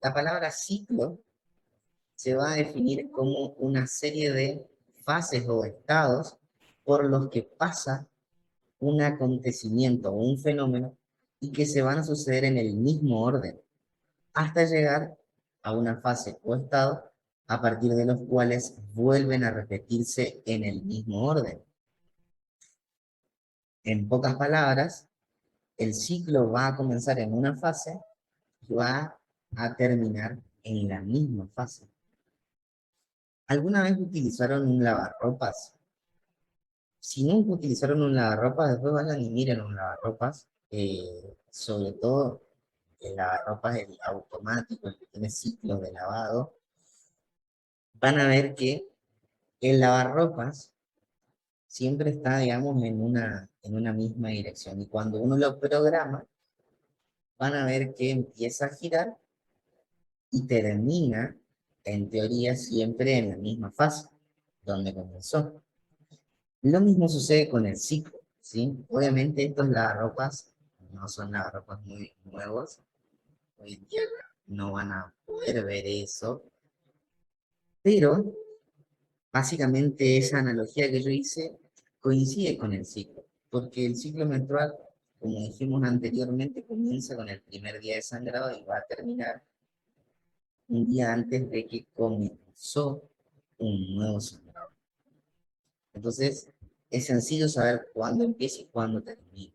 La palabra ciclo se va a definir como una serie de fases o estados por los que pasa un acontecimiento o un fenómeno y que se van a suceder en el mismo orden hasta llegar a una fase o estado a partir de los cuales vuelven a repetirse en el mismo orden. En pocas palabras, el ciclo va a comenzar en una fase y va a terminar en la misma fase. ¿Alguna vez utilizaron un lavarropas? Si nunca utilizaron un lavarropas, después vayan y miren un lavarropas, sobre todo el lavarropas el automático, el que tiene ciclos de lavado, van a ver que el lavarropas siempre está, digamos, en una misma dirección. Y cuando uno lo programa, van a ver que empieza a girar y termina, en teoría, siempre en la misma fase donde comenzó. Lo mismo sucede con el ciclo, ¿sí? Obviamente estos lavarropas no son lavarropas muy nuevos, hoy en día no van a poder ver eso, pero básicamente esa analogía que yo hice coincide con el ciclo, porque el ciclo menstrual, como dijimos anteriormente, comienza con el primer día de sangrado y va a terminar un día antes de que comenzó un nuevo sangrado. Entonces, es sencillo saber cuándo empieza y cuándo termina.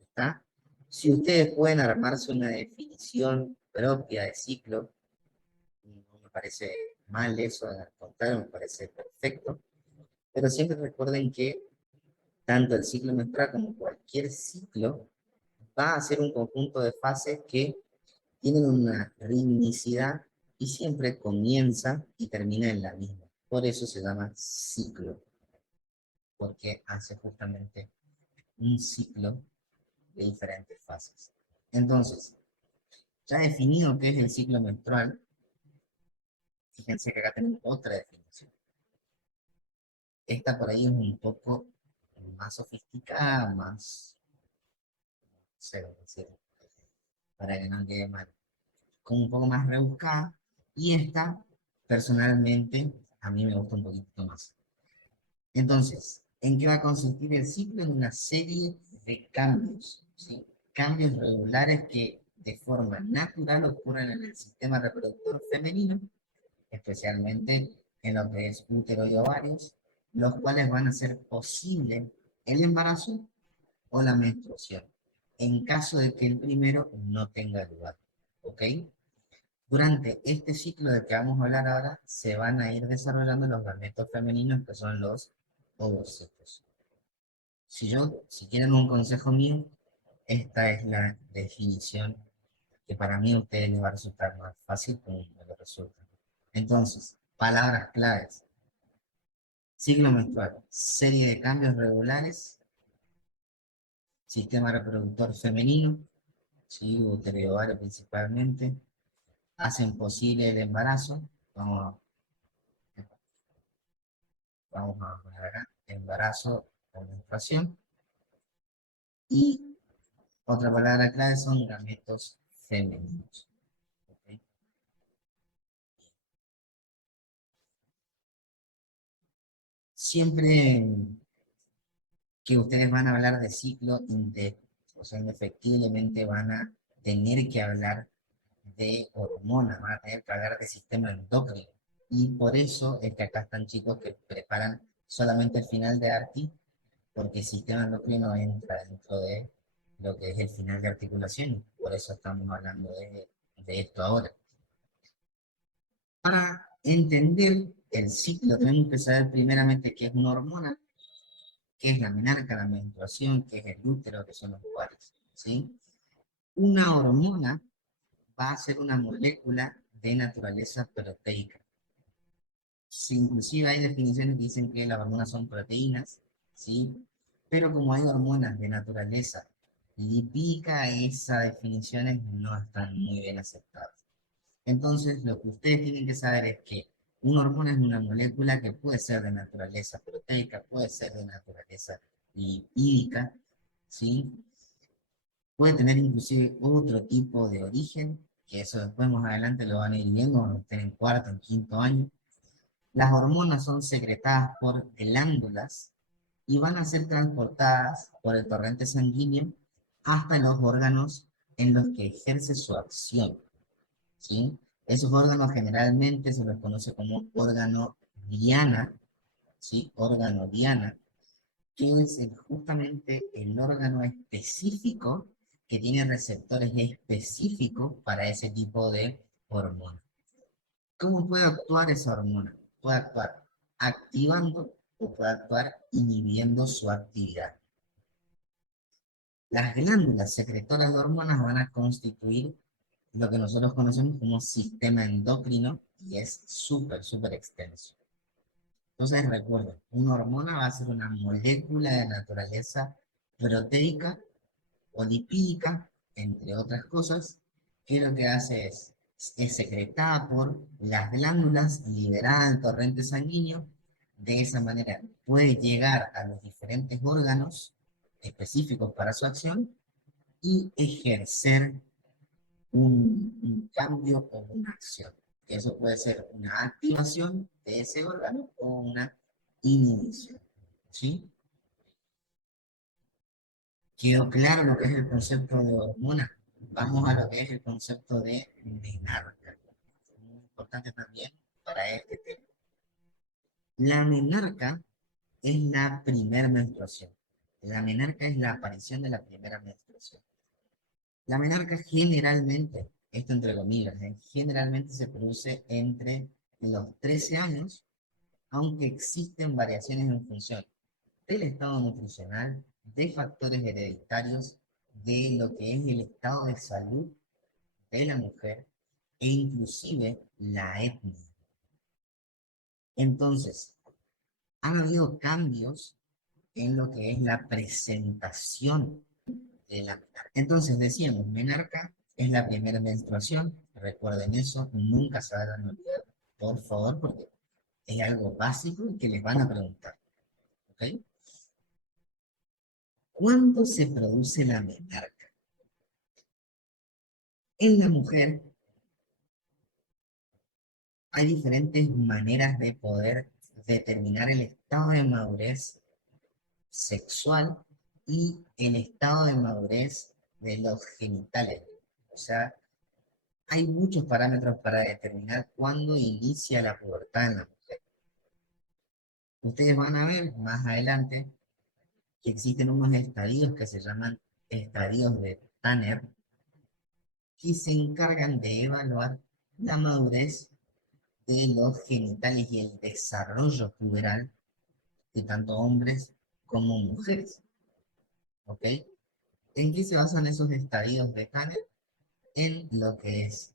¿Está? Si ustedes pueden armarse una definición propia de ciclo, no me parece mal eso, al contrario, me parece perfecto, pero siempre recuerden que tanto el ciclo menstrual como cualquier ciclo va a ser un conjunto de fases que tienen una ritmicidad y siempre comienza y termina en la misma. Por eso se llama ciclo, porque hace justamente un ciclo de diferentes fases. Entonces, ya definido qué es el ciclo menstrual, fíjense que acá tenemos otra definición. Esta por ahí es un poco más sofisticada, más, no sé cómo decirlo, para que no quede mal, como un poco más rebuscada, y esta, personalmente, a mí me gusta un poquito más. Entonces, ¿en qué va a consistir el ciclo? En una serie de cambios, ¿sí? Cambios regulares que de forma natural ocurren en el sistema reproductor femenino, especialmente en lo que es útero y ovarios, los cuales van a hacer posible el embarazo o la menstruación, en caso de que el primero no tenga lugar. ¿Ok? Durante este ciclo de que vamos a hablar ahora, se van a ir desarrollando los gametos femeninos, que son los ovocitos. Si quieren un consejo mío, esta es la definición que para mí a ustedes les va a resultar más fácil como me lo resulta. Entonces, palabras claves. Ciclo menstrual, serie de cambios regulares, sistema reproductor femenino, ¿sí? Útero y ovario principalmente, hacen posible el embarazo. Vamos vamos a poner acá, embarazo o menstruación. Y otra palabra clave son gametos femeninos. ¿Ok? Siempre que ustedes van a hablar de ciclo, o sea, indefectiblemente van a tener que hablar de hormonas, van a tener que hablar de sistema endocrino. Y por eso es que acá están chicos que preparan solamente el final de ARTI, porque el sistema endocrino entra dentro de lo que es el final de articulación. Por eso estamos hablando de esto ahora. Para entender el ciclo, tenemos que saber primeramente qué es una hormona, qué es la menarca, la menstruación, qué es el útero, qué son los ovarios. ¿Sí? Una hormona va a ser una molécula de naturaleza proteica. Sí, inclusive hay definiciones que dicen que las hormonas son proteínas, ¿sí? Pero como hay hormonas de naturaleza lipídica, esas definiciones no están muy bien aceptadas. Entonces, lo que ustedes tienen que saber es que una hormona es una molécula que puede ser de naturaleza proteica, puede ser de naturaleza lipídica, ¿sí? Puede tener inclusive otro tipo de origen, que eso después más adelante lo van a ir viendo cuando estén en cuarto, en quinto año. Las hormonas son secretadas por glándulas y van a ser transportadas por el torrente sanguíneo hasta los órganos en los que ejerce su acción, ¿sí? Esos órganos generalmente se los conoce como órgano diana, ¿sí? Órgano diana, que es justamente el órgano específico que tiene receptores específicos para ese tipo de hormona. ¿Cómo puede actuar esa hormona? Puede actuar activando o puede actuar inhibiendo su actividad. Las glándulas secretoras de hormonas van a constituir lo que nosotros conocemos como sistema endocrino y es súper extenso. Entonces recuerden, una hormona va a ser una molécula de naturaleza proteica o lipídica, entre otras cosas, que lo que hace es secretada por las glándulas, liberada al torrente sanguíneo, de esa manera puede llegar a los diferentes órganos específicos para su acción y ejercer un cambio o una acción. Eso puede ser una activación de ese órgano o una inhibición. ¿Sí? ¿Quedó claro lo que es el concepto de hormona? Vamos a lo que es el concepto de menarca. Muy importante también para este tema. La menarca es la primera menstruación. La menarca es la aparición de la primera menstruación. La menarca generalmente, esto entre comillas, generalmente se produce entre los 13 años, aunque existen variaciones en función del estado nutricional, de factores hereditarios, de lo que es el estado de salud de la mujer e inclusive la etnia. Entonces, han habido cambios en lo que es la presentación de la menarca. Entonces, decíamos, menarca es la primera menstruación. Recuerden eso, nunca se hagan olvidar, por favor, porque es algo básico y que les van a preguntar. ¿Ok? ¿Cuándo se produce la menarca? En la mujer hay diferentes maneras de poder determinar el estado de madurez sexual y el estado de madurez de los genitales. O sea, hay muchos parámetros para determinar cuándo inicia la pubertad en la mujer. Ustedes van a ver más adelante que existen unos estadios que se llaman estadios de Tanner, que se encargan de evaluar la madurez de los genitales y el desarrollo puberal de tanto hombres como mujeres. ¿Ok? ¿En qué se basan esos estadios de Tanner? En lo que es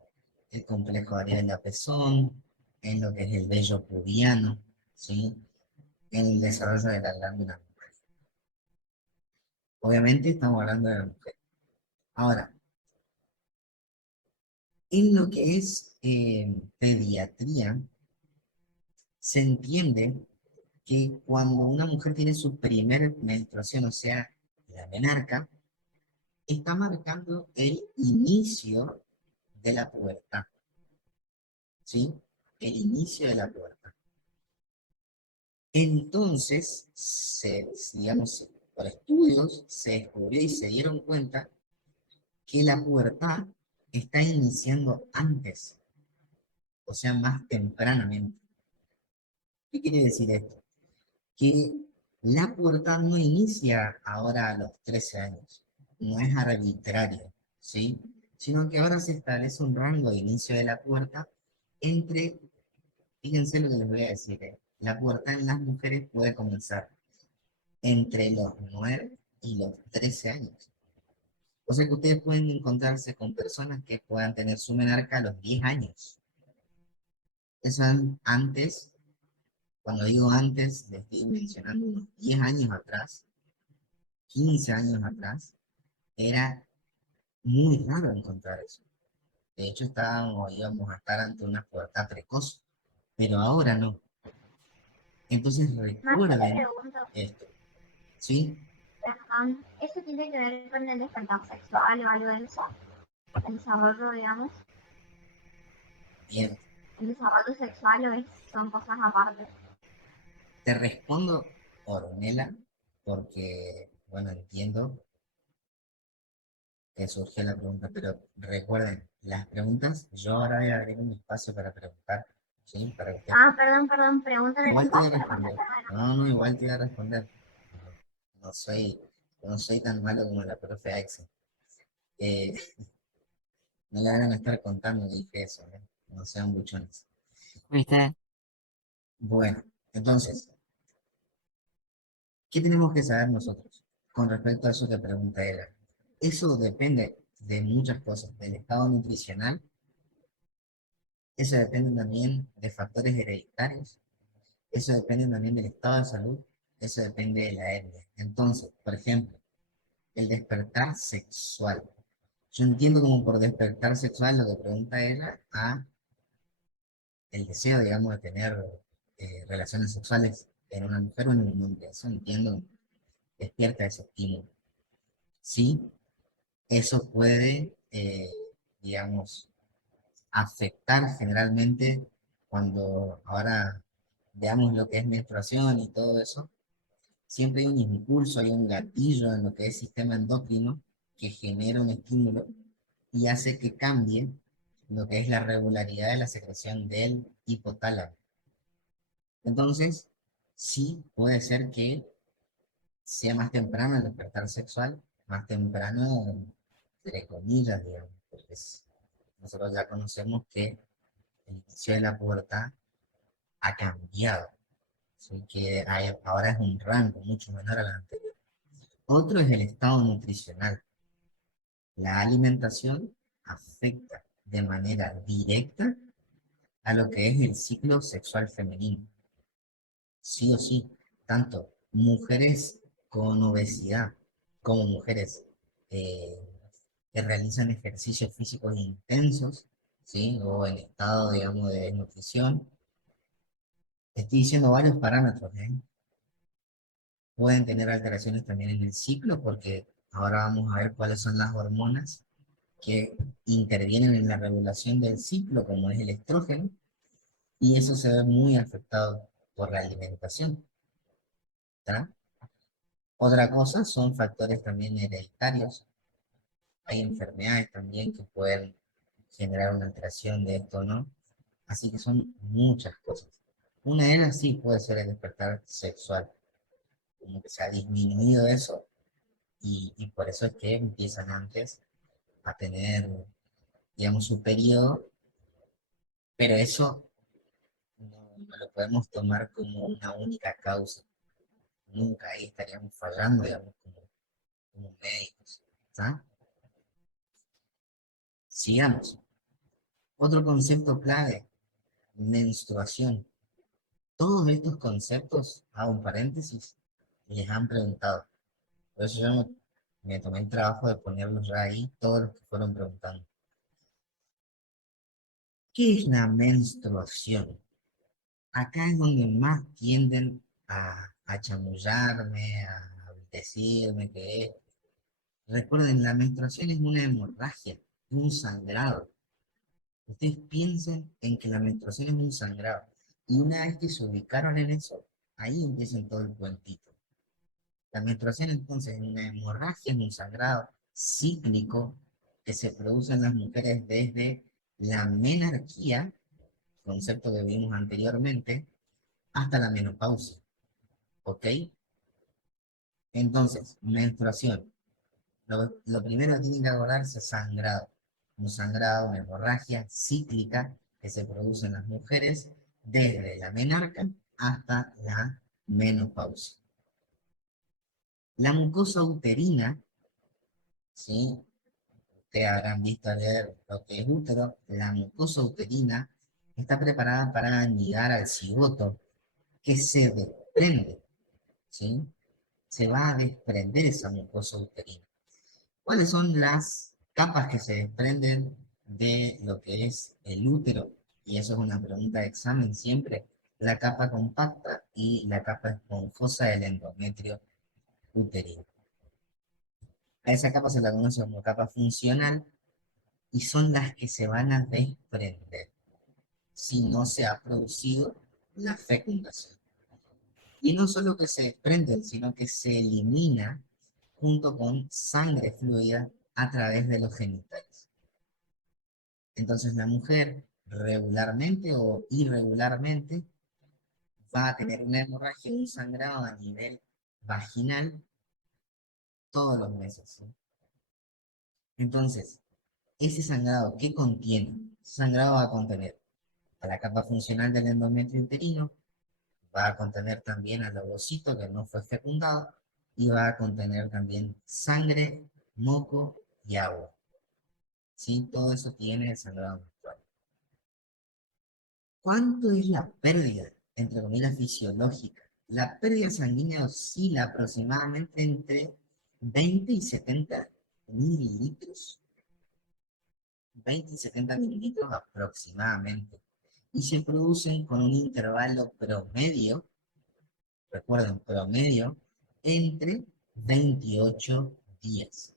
el complejo areola pezón, en lo que es el vello pubiano, ¿sí? En el desarrollo de la glándula. Obviamente estamos hablando de la mujer. Ahora, en lo que es pediatría, se entiende que cuando una mujer tiene su primer menstruación, o sea, la menarca, está marcando el inicio de la pubertad, ¿sí? El inicio de la pubertad. Entonces, digamos, por estudios se descubrió y se dieron cuenta que la pubertad está iniciando antes, o sea, más tempranamente. ¿Qué quiere decir esto? Que la pubertad no inicia ahora a los 13 años, no es arbitrario, ¿sí? Sino que ahora se establece un rango de inicio de la pubertad entre, fíjense lo que les voy a decir, la pubertad en las mujeres puede comenzar entre los 9 y los 13 años. O sea que ustedes pueden encontrarse con personas que puedan tener su menarca a los 10 años. Eso antes, cuando digo antes, les estoy mencionando unos 10 años atrás, 15 años atrás, era muy raro encontrar eso. De hecho, íbamos a estar ante una pubertad precoz, pero ahora no. Entonces Marta, te recuerden pregunto, esto, ¿sí? ¿eso tiene que ver con el despertar sexual o algo de eso? El desarrollo, digamos. Bien, El desarrollo sexual son cosas aparte. te respondo, Ornella, porque, bueno, entiendo que surgió la pregunta, pero recuerden, las preguntas, yo ahora voy a abrir un espacio para preguntar, ¿sí? Para usted. Ah, perdón, pregunta en el Igual te voy a espacio. responder. No, no, igual te voy a responder. No soy, no soy tan malo como la profe Axel. Eh, no le van a estar contando, dije eso, ¿eh? No sean buchones. ¿Viste? Bueno, entonces, ¿qué tenemos que saber nosotros con respecto a eso que pregunta ella? Eso depende de muchas cosas, del estado nutricional, eso depende también de factores hereditarios, eso depende también del estado de salud, eso depende de la etnia. Entonces, por ejemplo, el despertar sexual. Yo entiendo como por despertar sexual lo que pregunta ella a el deseo, digamos, de tener relaciones sexuales en una mujer o en un hombre. Eso entiendo, despierta ese estímulo. Sí, eso puede, digamos, afectar generalmente cuando ahora veamos lo que es menstruación y todo eso. Siempre hay un impulso, hay un gatillo en lo que es sistema endocrino que genera un estímulo y hace que cambie lo que es la regularidad de la secreción del hipotálamo. Entonces, sí puede ser que sea más temprano el despertar sexual, más temprano, entre comillas, digamos, porque nosotros ya conocemos que el inicio de la pubertad ha cambiado, así que ahora es un rango mucho menor al anterior. Otro es el estado nutricional. La alimentación afecta de manera directa a lo que es el ciclo sexual femenino. Sí o sí, tanto mujeres con obesidad como mujeres eh, que realizan ejercicios físicos intensos, ¿sí? O en estado, digamos, de desnutrición. Estoy diciendo varios parámetros, ¿eh? Pueden tener alteraciones también en el ciclo porque ahora vamos a ver cuáles son las hormonas que intervienen en la regulación del ciclo, como es el estrógeno, y eso se ve muy afectado por la alimentación, ¿tá? Otra cosa son factores también hereditarios. Hay enfermedades también que pueden generar una alteración de esto, ¿no? Así que son muchas cosas. Una de ellas sí puede ser el despertar sexual, como que se ha disminuido eso y por eso es que empiezan antes a tener, digamos, su periodo, pero eso no lo podemos tomar como una única causa. Nunca ahí estaríamos fallando, digamos, como médicos. ¿Está? Sigamos. Otro concepto clave, menstruación. Todos estos conceptos, hago un paréntesis, les han preguntado. Por eso yo me tomé el trabajo de ponerlos ya ahí, todos los que fueron preguntando. ¿Qué es la menstruación? Acá es donde más tienden a chamullarme, a decirme que es. Recuerden, la menstruación es una hemorragia, un sangrado. Ustedes piensen en que la menstruación es un sangrado. Y una vez que se ubicaron en eso, ahí empieza todo el cuentito. La menstruación entonces es una hemorragia, es un sangrado cíclico que se produce en las mujeres desde la menarquía, concepto que vimos anteriormente, hasta la menopausia. ¿Ok? Entonces, menstruación. Lo primero que tienen que abordarse es sangrado. Un sangrado, una hemorragia cíclica que se produce en las mujeres desde la menarca hasta la menopausia. La mucosa uterina, ¿sí? Ustedes habrán visto leer lo que es útero. La mucosa uterina está preparada para anidar al cigoto que se desprende, ¿sí? Se va a desprender esa mucosa uterina. ¿Cuáles son las capas que se desprenden de lo que es el útero? Y eso es una pregunta de examen siempre. La capa compacta y la capa esponjosa del endometrio uterino. A esa capa se la conoce como capa funcional y son las que se van a desprender. si no se ha producido la fecundación. Y no solo que se desprende, sino que se elimina junto con sangre fluida a través de los genitales. Entonces la mujer regularmente o irregularmente va a tener una hemorragia, un sangrado a nivel vaginal todos los meses, ¿sí? Entonces, ese sangrado, ¿qué contiene? Sangrado va a contener a la capa funcional del endometrio uterino, va a contener también al ovocito que no fue fecundado y va a contener también sangre, moco y agua. ¿Sí? Todo eso tiene el sangrado menstrual. ¿Cuánto es la pérdida, entre comillas, fisiológica? La pérdida sanguínea oscila aproximadamente entre 20 y 70 mililitros. 20 y 70 mililitros aproximadamente. Y se producen con un intervalo promedio, recuerden, promedio, entre 28 días.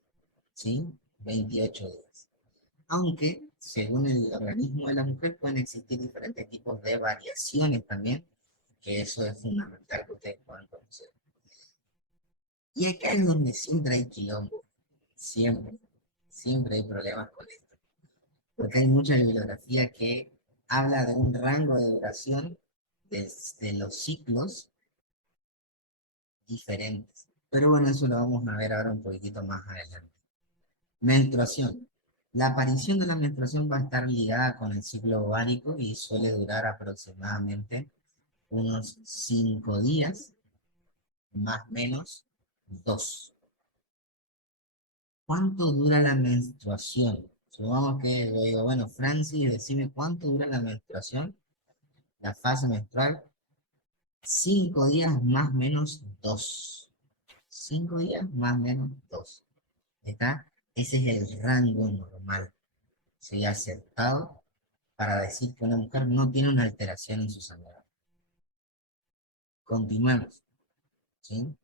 ¿Sí? 28 días. Aunque, según el organismo de la mujer, pueden existir diferentes tipos de variaciones también, que eso es fundamental que ustedes puedan conocer. Y acá es donde siempre hay quilombo, siempre, siempre hay problemas con esto, porque hay mucha bibliografía que habla de un rango de duración de los ciclos diferentes. Pero bueno, eso lo vamos a ver ahora un poquitito más adelante. Menstruación. La aparición de la menstruación va a estar ligada con el ciclo ovárico y suele durar aproximadamente unos 5 días, más o menos 2. ¿Cuánto dura la menstruación? Supongamos que le digo, bueno, Francis, decime cuánto dura la menstruación, la fase menstrual. 5 días más o menos 2. 5 días más o menos 2. ¿Está? Ese es el rango normal. Sería aceptado para decir que una mujer no tiene una alteración en su sangrado. Continuemos, ¿sí?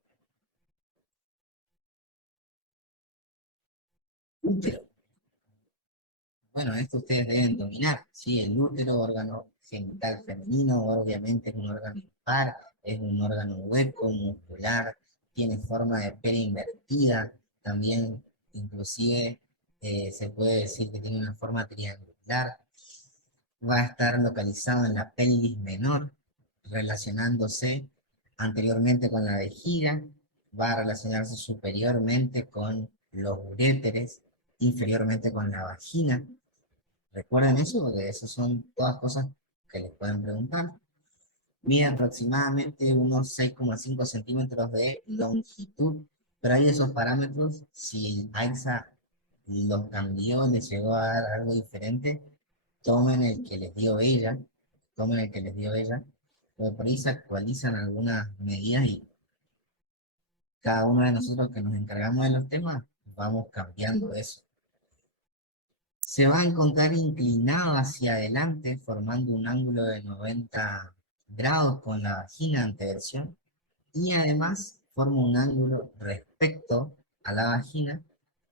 Útero. Bueno, esto ustedes deben dominar, ¿sí? El útero, órgano genital femenino, obviamente es un órgano impar, es un órgano hueco, muscular, tiene forma de pera invertida, también inclusive se puede decir que tiene una forma triangular, va a estar localizado en la pelvis menor, relacionándose anteriormente con la vejiga, va a relacionarse superiormente con los uréteres, inferiormente con la vagina. ¿Recuerdan eso? Porque esas son todas cosas que les pueden preguntar. Mide aproximadamente unos 6,5 centímetros de longitud, pero hay esos parámetros, si AIXA los cambió, les llegó a dar algo diferente, tomen el que les dio ella, tomen el que les dio ella, porque por ahí se actualizan algunas medidas y cada uno de nosotros que nos encargamos de los temas, vamos cambiando eso. Se va a encontrar inclinado hacia adelante, formando un ángulo de 90 grados con la vagina anteversión, y además forma un ángulo respecto a la vagina,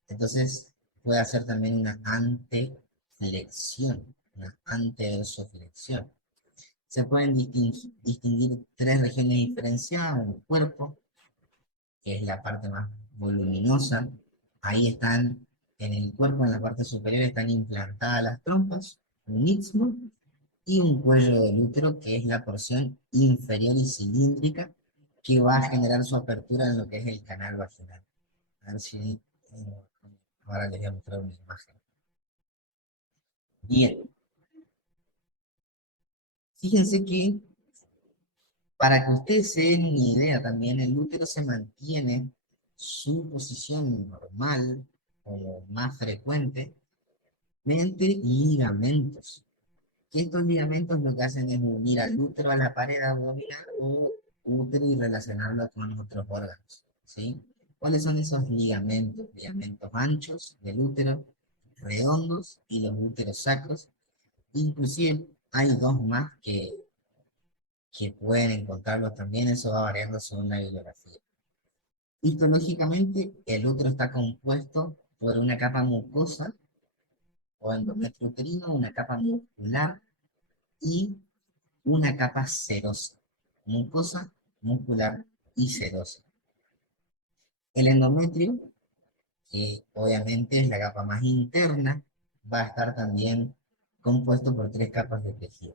entonces puede hacer también una anteflexión, una antedorsoflexión. Se pueden distinguir tres regiones diferenciadas: el cuerpo, que es la parte más voluminosa. Ahí están, en el cuerpo, en la parte superior, están implantadas las trompas, un istmo y un cuello del útero, que es la porción inferior y cilíndrica, que va a generar su apertura en lo que es el canal vaginal. A ver si ahora les voy a mostrar una imagen. Bien, fíjense que para que ustedes se den una idea también, el útero se mantiene su posición normal o más frecuente mediante ligamentos. Que estos ligamentos lo que hacen es unir al útero a la pared abdominal o útero y relacionarlo con otros órganos, ¿sí? ¿Cuáles son esos ligamentos? Ligamentos anchos del útero, redondos y los úteros sacros. Inclusive hay dos más que pueden encontrarlos también, eso va variando según la bibliografía. Histológicamente, el útero está compuesto por una capa mucosa o endometrio uterino, una capa muscular y una capa serosa, mucosa, muscular y serosa. El endometrio, que obviamente es la capa más interna, va a estar también compuesto por 3 capas de tejido.